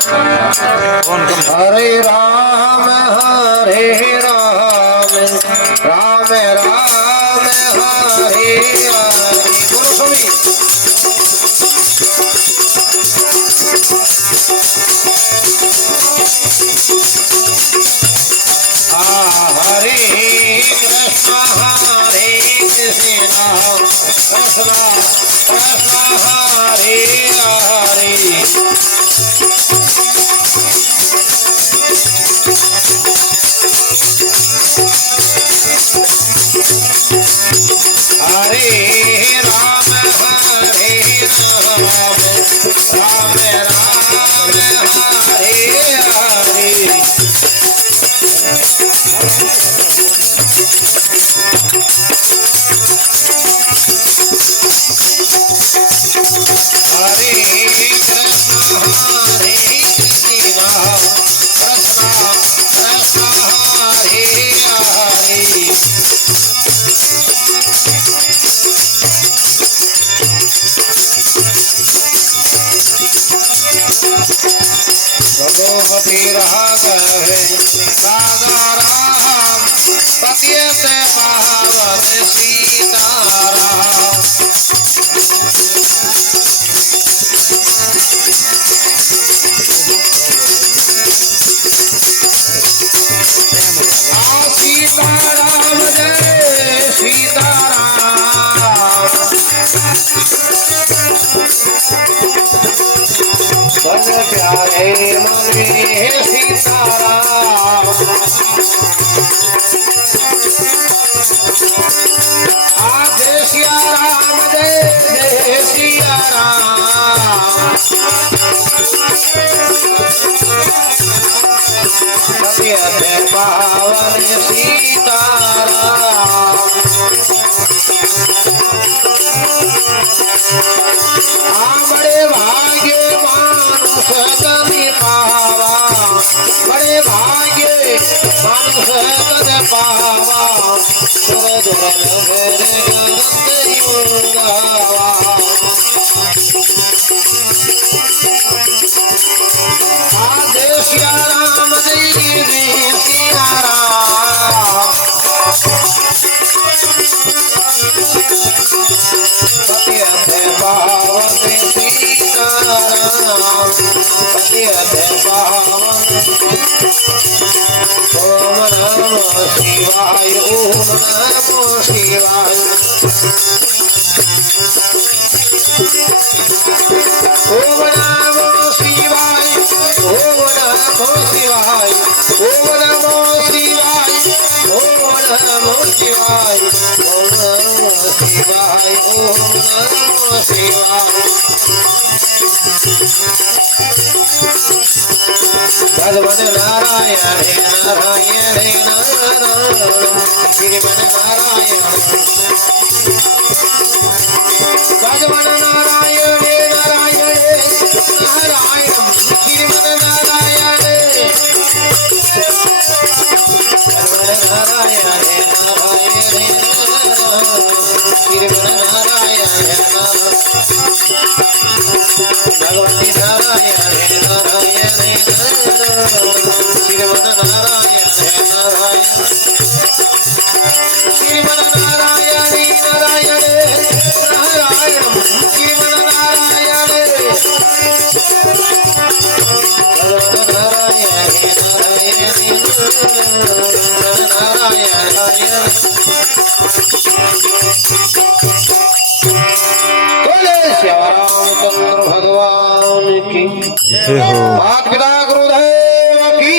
हरे राम राम राम हरे हरे। बोलो स्वामी। हरे कृष्ण हरे कृष्ण कृष्ण कृष्ण हरे हरे। हरे राम राम राम हरे हरे। हरे कृष्ण हरे कृष्ण कृष्ण कृष्ण हरे हरे। रघुपति राघव राजा राम पतित पावन सीताराम। सीताराम जय सीताराम। बन प्यारे मुझे सीताराम। आज सिया राम जय जय सिया राम। पतित पावन सीताराम। बड़े भाग्य मानुष तन पावा। बड़े भाग्य मानुष तन पावा। सुर दुर्लभ गावा। आज सिया राम जय सिया राम। पतित पावन सीताराम। पतित पावन। ओम नमो शिवाय ओम नमो शिवाय। ओम नमो शिवाय ओम नमो शिवाय। ओम नमो शिवाय ओम नमो शिवाय। ओम नमो शिवाय ओम नमो शिवाय। भगवान नारायण हे नारायण हे नारायण। श्रीमन नारायण भगवान नारायण हे नारायण हे नारायण। श्रीमन नारायण भगवान नारायण हे नारायण हे नारायण। श्रीमन नारायण हे नारायण भगवती नारायण हे नारायण हे नारायण। श्रीमन नारायण हे नारायण। श्रीमन नारायण नारायण नारायण। श्रीमन नारायण भगवान नारायण हे नारायण नारायण। बोले श्यामचंद्र भगवान की। माता पिता गुरुदेव की।